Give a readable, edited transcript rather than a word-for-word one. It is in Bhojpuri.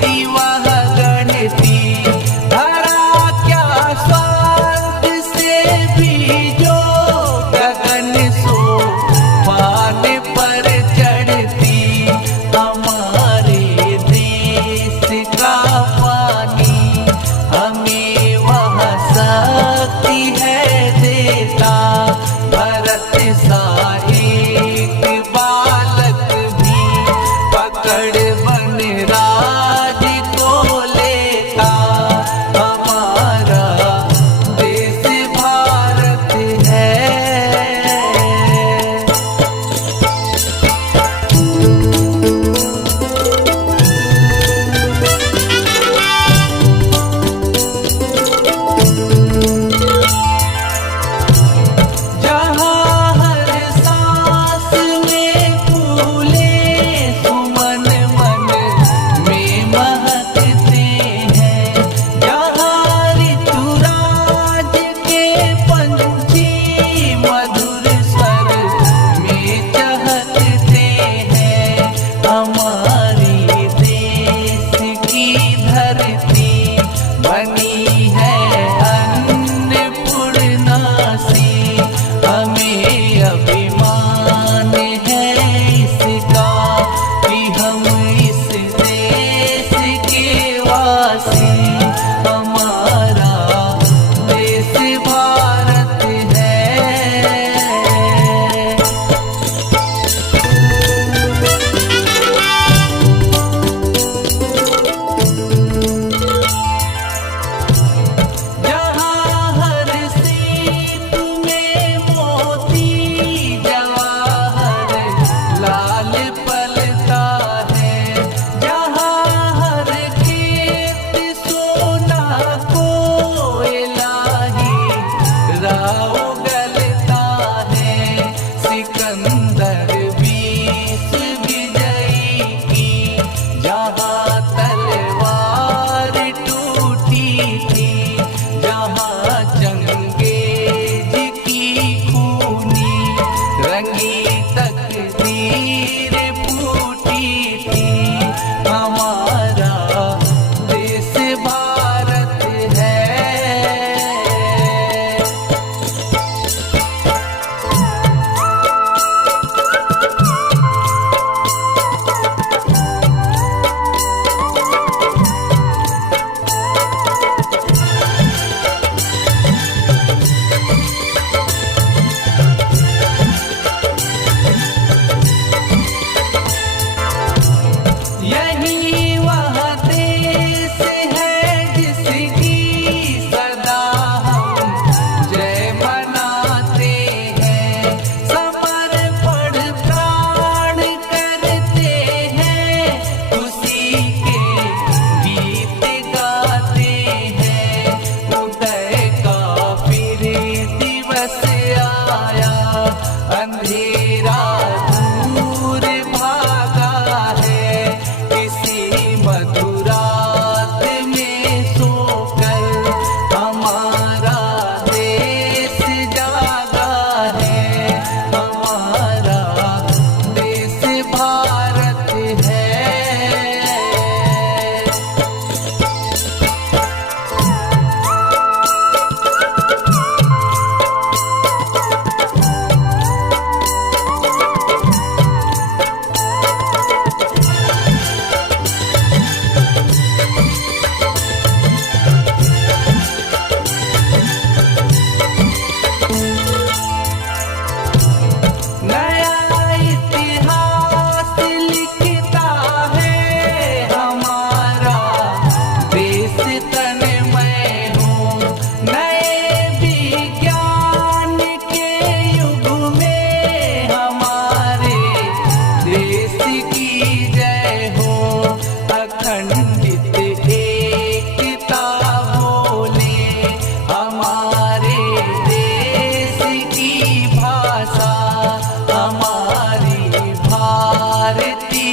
देती वह गढ़ती, धरा क्या स्वार्थ से भी जो गगन सोपान पर चढ़ती। हमारे देश का पानी हमें वह शक्ति है देता, भरत सा एक बालक भी पकड़ वन राज को लेता। हमारा देश भारत है। जहाँ हर सांस में फूले सुमन मन में महकते हैं, जहाँ ऋतुराज के पंछी मधुर स्वर में चहकते हैं। हमारी देश की धरती बनी है अन्नपूर्णा सी, हमें अभिमान है इसका कि हम इस देश के वासी। हमारा देश भारत है। जहाँ हर सीप में मोती जवाहर लाल पलता है, जहाँ हर खेत सोना कोयला हीरा उगलता है। सिकंदर 20 विजयी की जहाँ तलवार टूटी थी, जहाँ चंगेज की खूनी रंगी तकदीर फूटी थी। हमारा देश भारत है। यही वह देश है जिसकी सदा हम जय मनाते हैं, समर्पण प्राण करते हैं, खुशी के गीत गाते हैं। उदय का फिर दिवस आया, अंधेरा दूर भागा है, इसी मधुरात में सोकर हमारा देश जागा है। हमारा देश भारत है। नया इतिहास लिखता है हमारा देश तन्मय हो, नए विज्ञान के युग में हमारे देश की जय हो। अखंडित एकता बोले हमारे देश की भाषा, हमारी भारतीय